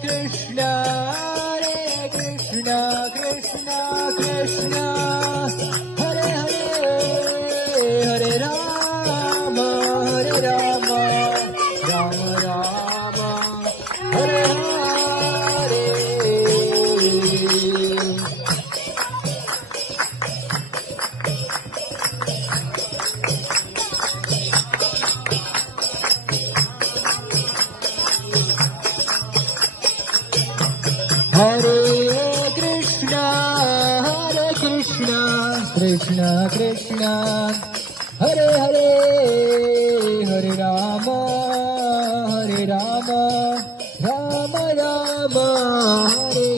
Krishna Krishna Krishna Krishna Hare Hare Hare Rama Rama Rama Hare Hare. Hare Krishna Krishna Krishna Hare Hare Hare Rama Rama Rama Hare